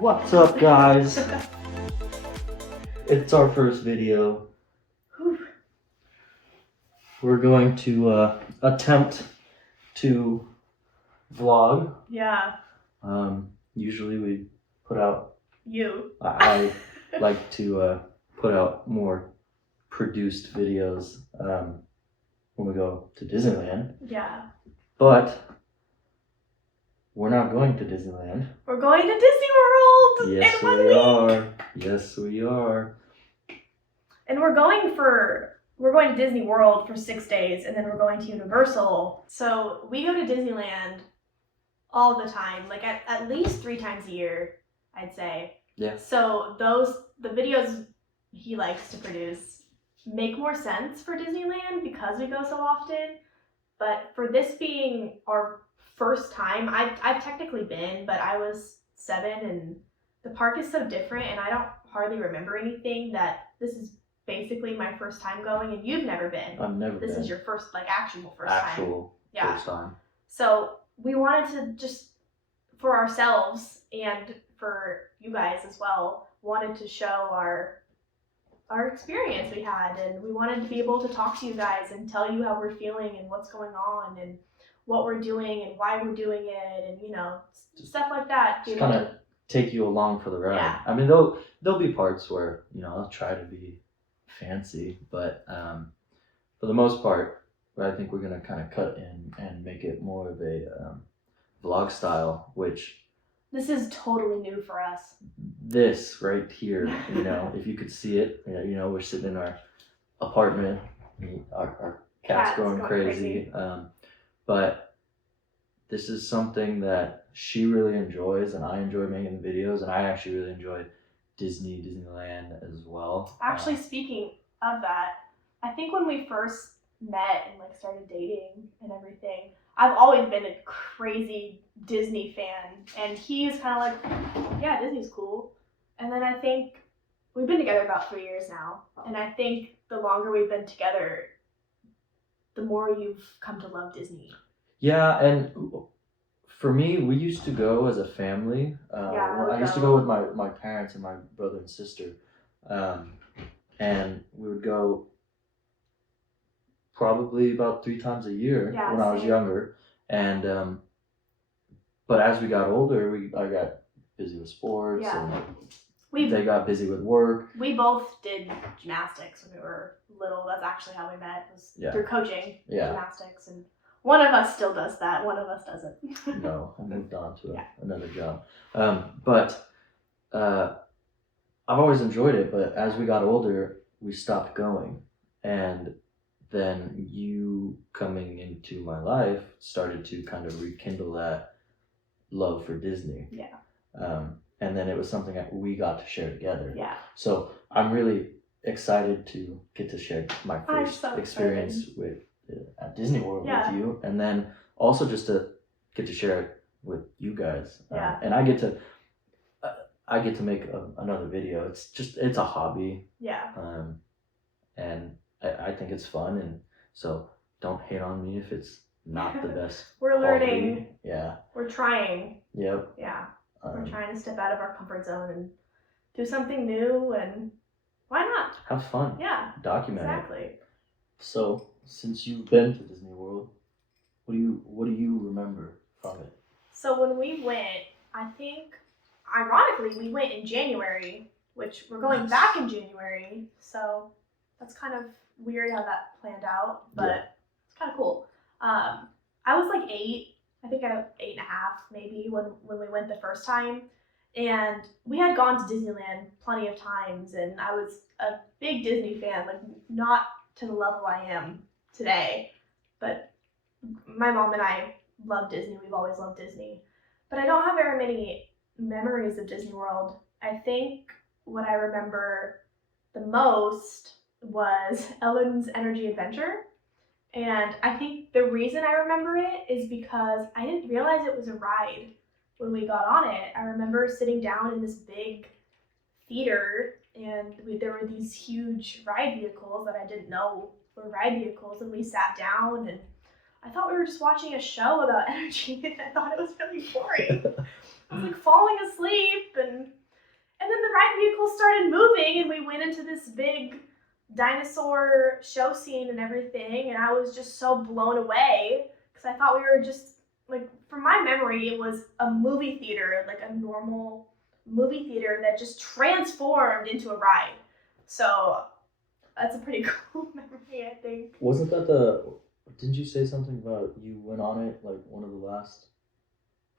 What's up, guys? It's our first video. We're going to attempt to vlog. Yeah. Usually we put out. You. I like to put out more produced videos when we go to Disneyland. Yeah. But we're not going to Disneyland. We're going to Disney World. Yes, in 1 we week. are. Yes, we are. And we're going to Disney World for 6 days, and then we're going to Universal. So we go to Disneyland all the time, like at least 3 times a year, I'd say. Yeah. So the videos he likes to produce make more sense for Disneyland because we go so often. But for this being our first time, I've technically been, but I was 7, and the park is so different, and I don't hardly remember anything. That this is basically my first time going, and you've never been. I've never been. This is your first, actual first time. Yeah. First time. So we wanted to just, for ourselves and for you guys as well, wanted to show our experience we had, and we wanted to be able to talk to you guys and tell you how we're feeling and what's going on and what we're doing and why we're doing it, and stuff like that. Just kind of take you along for the ride. Yeah. I mean, there'll be parts where I'll try to be fancy, but for the most part, I think we're gonna kind of cut in and make it more of a vlog style, which this is totally new for us. This right here, if you could see it, we're sitting in our apartment, our cat's going crazy. But this is something that she really enjoys, and I enjoy making the videos, and I actually really enjoy Disneyland as well. Actually, speaking of that, I think when we first met and started dating and everything, I've always been a crazy Disney fan, and he's kind of like, yeah, Disney's cool. And then I think we've been together about 3 years now, and I think the longer we've been together, the more you've come to love Disney. Yeah, and for me, we used to go as a family. I used to go with my parents and my brother and sister, and we would go probably about 3 times a year when I was younger. And but as we got older, I got busy with sports, and they got busy with work. We both did gymnastics when we were little. That's actually how we met, was through coaching gymnastics. And one of us still does that. One of us doesn't. No, I moved on to another job. But I've always enjoyed it. But as we got older, we stopped going. And then you coming into my life started to kind of rekindle that love for Disney. Yeah. And then it was something that we got to share together. Yeah. So I'm really excited to get to share my first experience with at Disney World with you, and then also just to get to share it with you guys. And I get to make another video. It's a hobby. Yeah. And I think it's fun, and so don't hate on me if it's not the best. We're quality. learning. Yeah. We're trying. Yep. Yeah. We're trying to step out of our comfort zone and do something new, and why not? Have fun. Yeah. Document exactly. it. So, since you've been to Disney World, what do you remember from it? So when we went, I think, ironically, we went in January, which we're going back in January. So that's kind of weird how that planned out, but it's kind of cool. I was 8. I think I was 8.5 maybe when we went the first time. And we had gone to Disneyland plenty of times, and I was a big Disney fan, not to the level I am today. But my mom and I love Disney. We've always loved Disney. But I don't have very many memories of Disney World. I think what I remember the most was Ellen's Energy Adventure. And I think the reason I remember it is because I didn't realize it was a ride when we got on it. I remember sitting down in this big theater, and there were these huge ride vehicles that I didn't know were ride vehicles, and we sat down, and I thought we were just watching a show about energy, and I thought it was really boring. I was like falling asleep, and then the ride vehicle started moving, and we went into this big dinosaur show scene and everything, and I was just so blown away because I thought we were just like, from my memory, it was a movie theater, like a normal movie theater that just transformed into a ride. So that's a pretty cool memory, I think. Wasn't that didn't you say something about you went on it like one of the last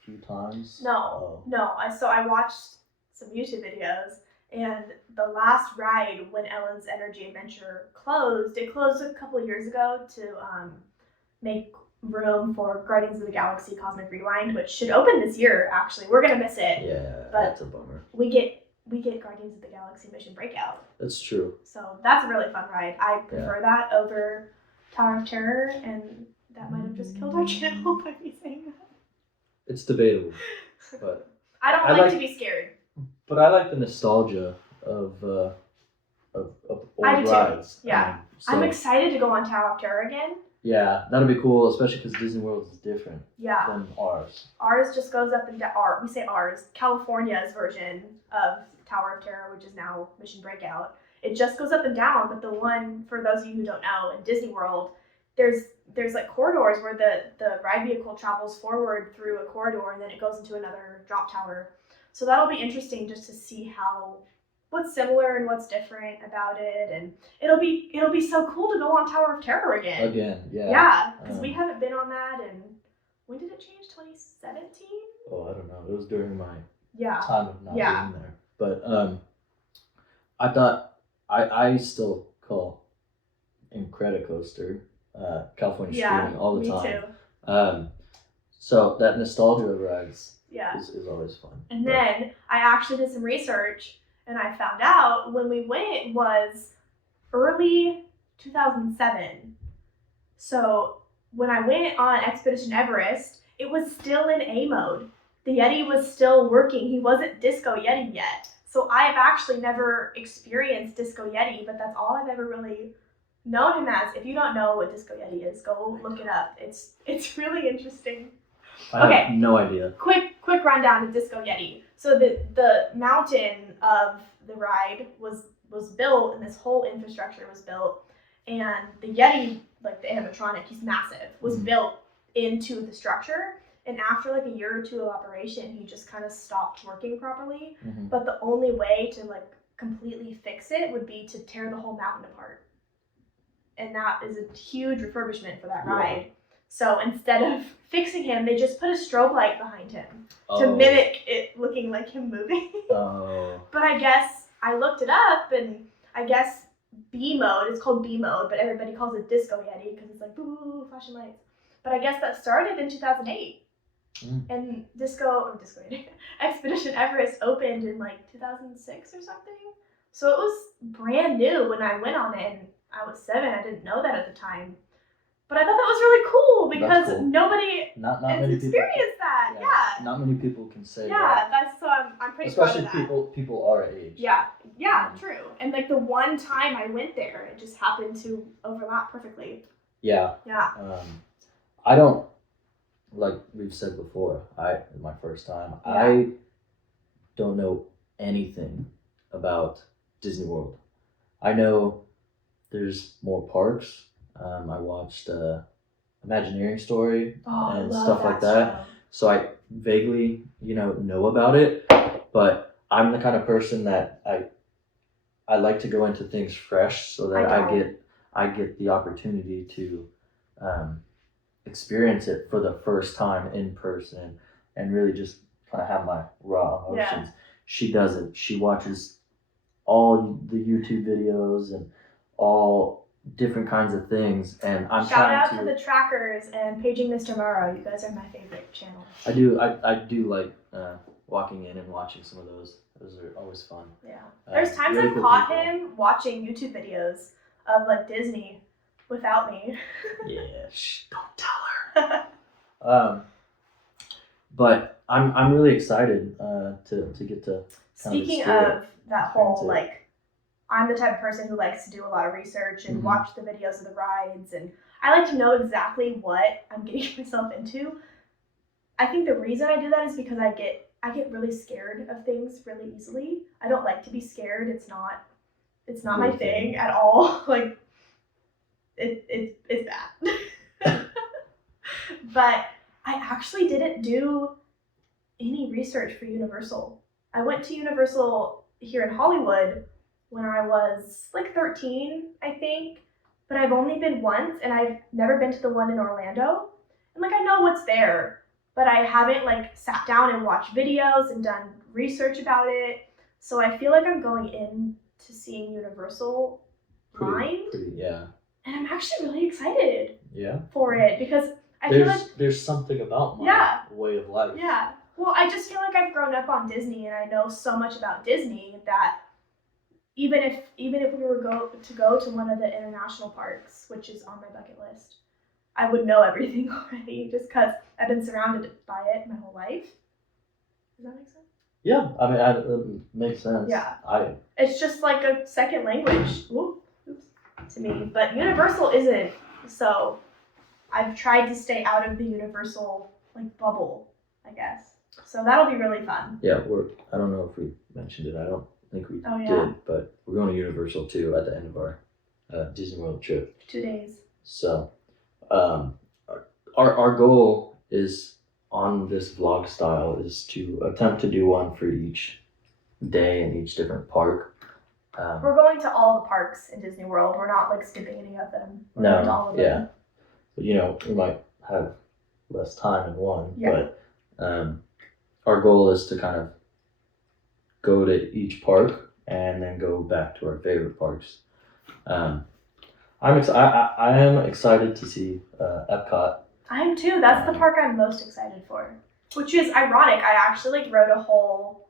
few times? No. I watched some YouTube videos, and the last ride when Ellen's Energy Adventure closed, it closed a couple years ago to make room for Guardians of the Galaxy Cosmic Rewind, which should open this year. Actually, we're gonna miss it. Yeah, but that's a bummer. We get Guardians of the Galaxy Mission Breakout. That's true. So that's a really fun ride. I prefer that over Tower of Terror, and that might have just killed our channel by me saying that. It's debatable, but I don't like to be scared. But I like the nostalgia of old I do too. rides. Yeah. I'm excited to go on Tower of Terror again. Yeah, that'll be cool, especially because Disney World is different Yeah. than ours. Ours just goes up and down. We say ours. California's version of Tower of Terror, which is now Mission Breakout, it just goes up and down. But the one, for those of you who don't know, in Disney World, there's like corridors where the ride vehicle travels forward through a corridor, and then it goes into another drop tower. So that'll be interesting just to see what's similar and what's different about it, and it'll be so cool to go on Tower of Terror again. Yeah. Yeah, because we haven't been on that, and when did it change? 2017? Oh, I don't know. It was during my Yeah. time of not being there. But I thought I still call Incredicoaster California Streaming all the time. Me too. So that nostalgia of rides Yeah. is always fun. And then I actually did some research, and I found out when we went was early 2007. So when I went on Expedition Everest, it was still in A mode. The Yeti was still working. He wasn't Disco Yeti yet. So I've actually never experienced Disco Yeti, but that's all I've ever really known him as. If you don't know what Disco Yeti is, go look it up. It's really interesting. I have no idea. Quick rundown of Disco Yeti. So the mountain of the ride was built, and this whole infrastructure was built, and the Yeti, like the animatronic, he's massive, was built into the structure. And after like a year or two of operation, he just kind of stopped working properly. Mm-hmm. But the only way to like completely fix it would be to tear the whole mountain apart. And that is a huge refurbishment for that ride. So instead of fixing him, they just put a strobe light behind him to mimic it looking like him moving. But I guess I looked it up, and I guess B mode, it's called B mode, but everybody calls it Disco Yeti because it's like boo, boo, boo, flashing lights. But I guess that started in 2008. And Expedition Everest opened in like 2006 or something. So it was brand new when I went on it, and I was 7. I didn't know that at the time. But I thought that was really cool because nobody not has many experienced people, that. Yeah. Not many people can say that. Yeah, that's so I'm pretty proud of that. Especially people our age. Yeah, true. And like the one time I went there, it just happened to overlap perfectly. Yeah. Yeah. I don't, like we've said before, my first time, I don't know anything about Disney World. I know there's more parks. I watched Imagineering Story and stuff like that. So I vaguely, know about it, but I'm the kind of person that I like to go into things fresh so that I get the opportunity to experience it for the first time in person and really just kind of have my raw emotions. She doesn't. She watches all the YouTube videos and all different kinds of things, and I'm shout out to the trackers and Paging Mr. Morrow. You guys are my favorite channel. I do like walking in and watching some of those. Those are always fun. Yeah. There's times I've caught him watching YouTube videos of like Disney without me. Yeah, don't tell her. But I'm really excited to get to. Speaking of that whole like, I'm the type of person who likes to do a lot of research and watch the videos of the rides, and I like to know exactly what I'm getting myself into. I think the reason I do that is because I I get really scared of things really easily. I don't like to be scared. It's not my Your thing. thing at all. Like it's bad. But I actually didn't do any research for Universal. I went to Universal here in Hollywood when I was like 13, I think, but I've only been once, and I've never been to the one in Orlando. And like I know what's there, but I haven't like sat down and watched videos and done research about it. So I feel like I'm going in to seeing Universal blind, Yeah. and I'm actually really excited Yeah. for it because I feel like There's something about my Yeah. way of life. yeah. Well, I just feel like I've grown up on Disney, and I know so much about Disney that even if we were to go to one of the international parks, which is on my bucket list, I would know everything already just because I've been surrounded by it my whole life. Does that make sense? Yeah, I mean, it makes sense. Yeah. I It's just like a second language to me, but Universal isn't. So I've tried to stay out of the Universal like bubble, I guess. So that'll be really fun. Yeah, I don't know if we mentioned it. I don't think we Oh, yeah. did, but we're going to Universal too at the end of our Disney World trip. 2 days. So, our goal is on this vlog style is to attempt to do one for each day in each different park. We're going to all the parks in Disney World. We're not like skipping any of them. We're going to all of them. But you know, we might have less time in one, Yeah. but our goal is to kind of go to each park and then go back to our favorite parks. I am excited to see Epcot. I am too. That's the park I'm most excited for. Which is ironic. I actually like wrote a whole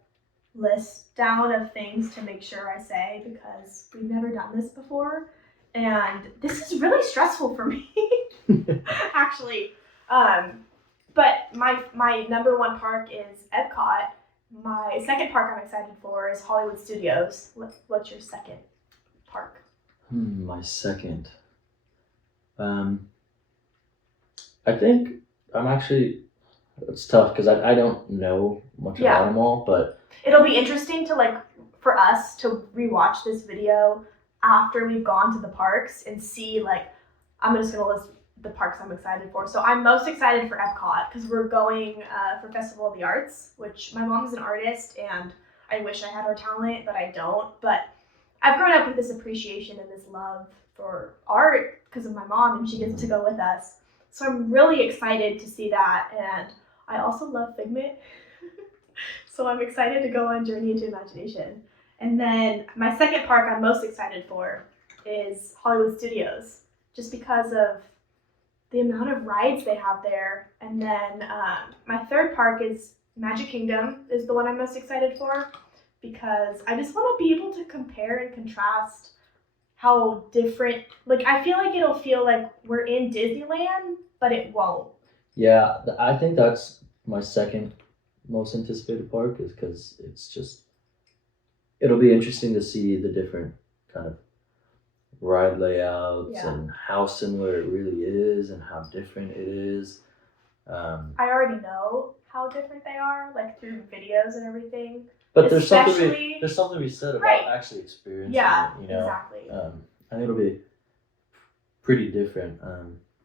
list down of things to make sure I say because we've never done this before. And this is really stressful for me. Actually. But my number one park is Epcot. My second park I'm excited for is Hollywood Studios. What's your second park? My second. I think I'm actually. It's tough because I don't know much Yeah. about them all, but It'll be interesting to like for us to rewatch this video after we've gone to the parks and see like I'm just gonna list the parks I'm excited for. So I'm most excited for Epcot because we're going for Festival of the Arts, which my mom's an artist and I wish I had her talent, but I don't. But I've grown up with this appreciation and this love for art because of my mom, and she gets to go with us. So I'm really excited to see that, and I also love Figment. So I'm excited to go on Journey into Imagination. And then my second park I'm most excited for is Hollywood Studios, just because of the amount of rides they have there. And then my third park is Magic Kingdom is the one I'm most excited for because I just want to be able to compare and contrast how different, like I feel like it'll feel like we're in Disneyland, but it won't. yeah, I think that's my second most anticipated park is because it's just it'll be interesting to see the different kind of ride layouts Yeah. and how similar it really is and how different it is. I already know how different they are, like through videos and everything. But there's something Especially- to be said about Right. actually experiencing Yeah, it, you know. exactly. I think it'll be pretty different.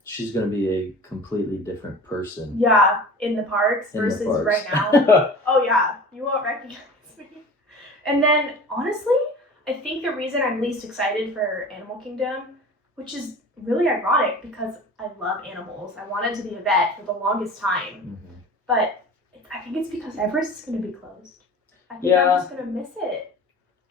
She's gonna be a completely different person Yeah, in the parks in the versus parks. right now. Oh yeah, you won't recognize me. And then honestly, I think the reason I'm least excited for Animal Kingdom, which is really ironic because I love animals. I wanted to be a vet for the longest time, Mhm. but I think it's because Everest is going to be closed. I think Yeah. I'm just going to miss it.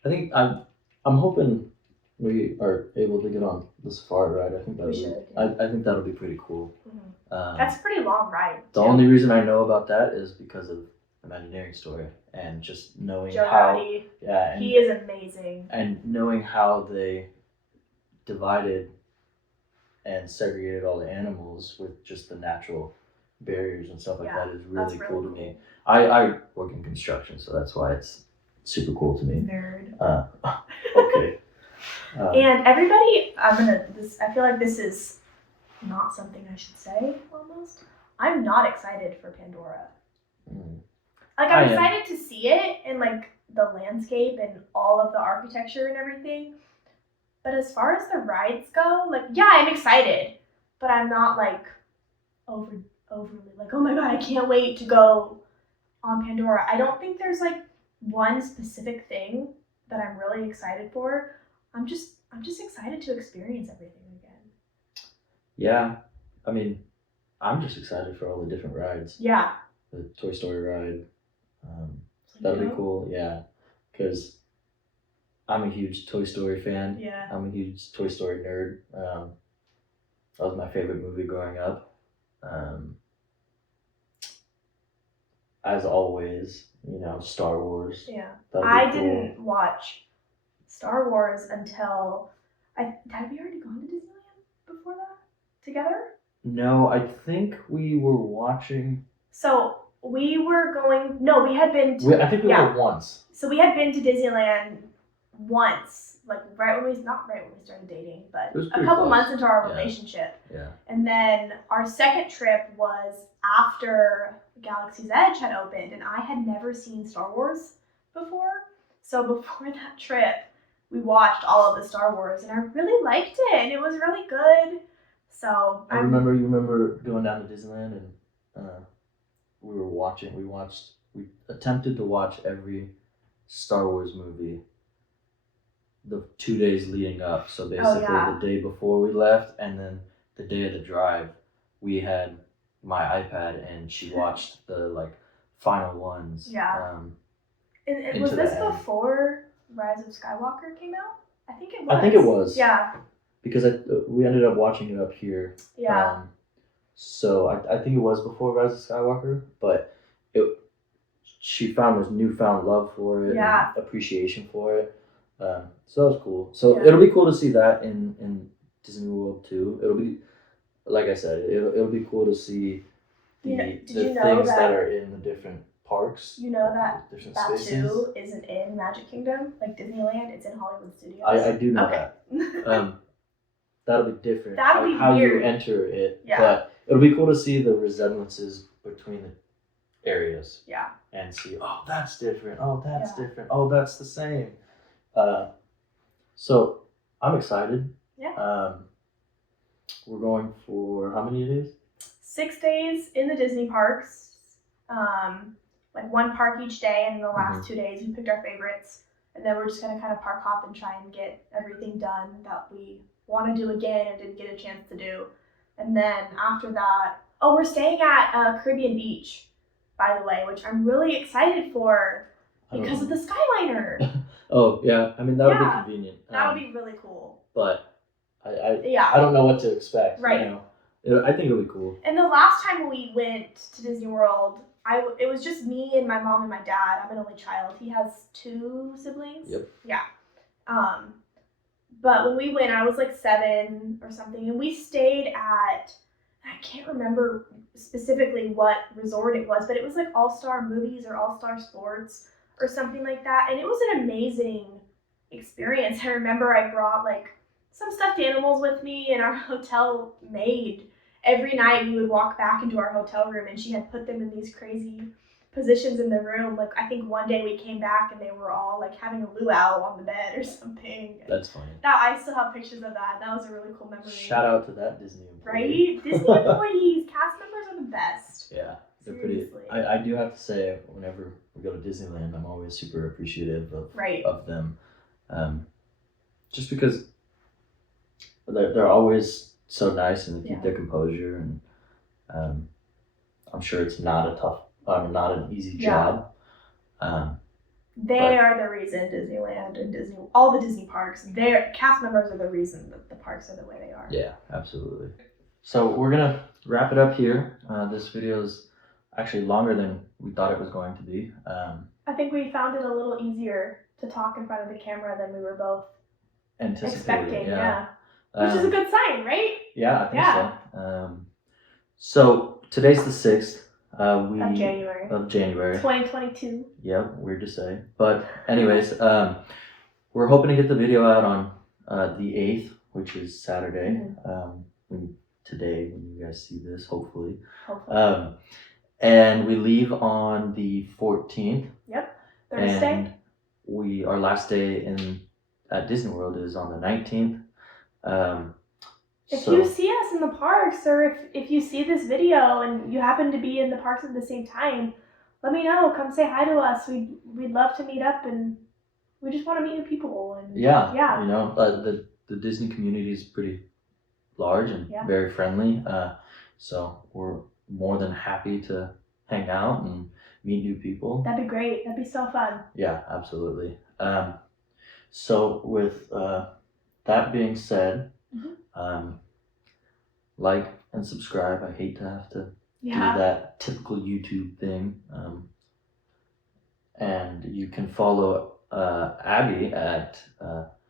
I think I'm hoping we are able to get on the safari ride. I think that'll We be. should. I think that'll be pretty cool. Mhm. That's a pretty long ride. The too. only reason I know about that is because of Imagineering Story and just knowing Joe how Rowdy, yeah he is amazing. and knowing how they divided and segregated all the animals with just the natural barriers and stuff like Yeah, that is That's really really cool to me. I work in construction, so that's why it's super cool to me. Nerd. Okay. And everybody, I feel like this is not something I should say almost. I'm not excited for Pandora. mm, Like, I I'm am. excited to see it and like the landscape and all of the architecture and everything. But as far as the rides go, like, yeah, I'm excited, but I'm not like overly like, oh my god, I can't wait to go on Pandora. I don't think there's like one specific thing that I'm really excited for. I'm just excited to experience everything again. Yeah, I mean, I'm just excited for all the different rides. Yeah. The Toy Story ride, that'll be cool. Yeah, because I'm a huge Toy Story fan. Yeah. I'm a huge Toy Story nerd. That was my favorite movie growing up. As always, Star Wars. Yeah. That'll be I cool. didn't watch Star Wars until had we already gone to Disneyland before that together? No, I think we were watching. So we were going. No, we had been. To, I think we went once. So we had been to Disneyland once, like not right when we started dating, but a couple months into our relationship. Yeah. And then our second trip was after Galaxy's Edge had opened, and I had never seen Star Wars before. So before that trip, we watched all of the Star Wars, and I really liked it, and it was really good. So you remember going down to Disneyland, and we attempted to watch every Star Wars movie the 2 days leading up. So basically the day before we left, and then the day of the drive, we had my iPad, and she watched the final ones. Yeah. And was this before Rise of Skywalker came out? I think it was. I think it was. Yeah. Because we ended up watching it up here. Yeah. So I think it was before Rise of Skywalker, but she found this newfound love for it, and appreciation for it. So that was cool. So it'll be cool to see that in Disney World too. It'll be, like I said, it'll be cool to see the things that are in the different parks. You know that different that spaces. too isn't in Magic Kingdom, like Disneyland. It's in Hollywood Studios. I do know that. That'll be different. That'll be how weird. You enter it. Yeah. But it'll be cool to see the resemblances between the areas. Yeah. And see, oh, that's different. Oh, that's different. Oh, that's the same. So I'm excited. Yeah. We're going for how many days? 6 days in the Disney parks. Like one park each day, and in the last 2 days we picked our favorites. And then we're just gonna kind of park hop and try and get everything done that we want to do again and didn't get a chance to do. And then after that, we're staying at Caribbean Beach, by the way, which I'm really excited for because of the Skyliner. Oh yeah, I mean that would be convenient. That would be really cool. But I don't know what to expect. Right. I think it'll be cool. And the last time we went to Disney World, it was just me and my mom and my dad. I'm an only child. He has 2 siblings. Yep. Yeah. But when we went, I was like 7 or something, and we stayed at, I can't remember specifically what resort it was, but it was like All Star Movies or All Star Sports or something like that, and it was an amazing experience. I remember I brought like some stuffed animals with me, and our hotel maid, every night we would walk back into our hotel room, and she had put them in these crazy positions in the room. Like, I think one day we came back and they were all like having a luau on the bed or something. That's funny. I still have pictures of that. That was a really cool memory. Shout out to that Disney employee. Right? Disney employees, cast members are the best. Yeah, they're Seriously. pretty. I do have to say, whenever we go to Disneyland, I'm always super appreciative of them, just because they're always so nice and they keep their composure, and I'm sure it's not an easy job. They are the reason Disneyland and all the Disney parks, their cast members are the reason that the parks are the way they are. Yeah, absolutely. So we're gonna wrap it up here. This video is actually longer than we thought it was going to be. I think we found it a little easier to talk in front of the camera than we were both expecting. Yeah. Which is a good sign, right? Yeah, I think so. So today's the 6th. Of January. 2022. Yeah, weird to say. But anyways, we're hoping to get the video out on the 8th, which is Saturday. When you guys see this, hopefully. And we leave on the 14th. Thursday. And our last day at Disney World is on the 19th. If you see us in the parks, or if you see this video and you happen to be in the parks at the same time, let me know. Come say hi to us. We'd love to meet up, and we just want to meet new people. And yeah. Yeah. You know, the Disney community is pretty large and Yeah. very friendly. So we're more than happy to hang out and meet new people. That'd be great. That'd be so fun. Yeah, absolutely. So with that being said, like and subscribe. I hate to have to do that typical YouTube thing. And you can follow Abby at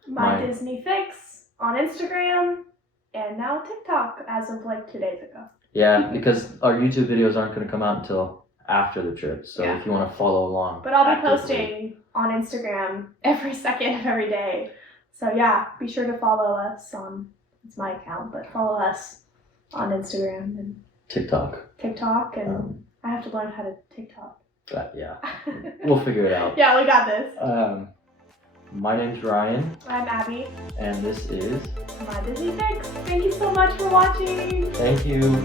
My Disney Fix on Instagram and now TikTok as of like 2 days ago. Yeah, because our YouTube videos aren't going to come out until after the trip. So Yeah. if you want to follow along. But I'll be actively- posting on Instagram every second of every day. So yeah, be sure to follow us on, it's my account, but follow us on Instagram and TikTok. TikTok, and I have to learn how to TikTok. Yeah, we'll figure it out. Yeah, we got this. My name's Ryan, I'm Abby, and this is. My Disney Fix. Thank you so much for watching. Thank you.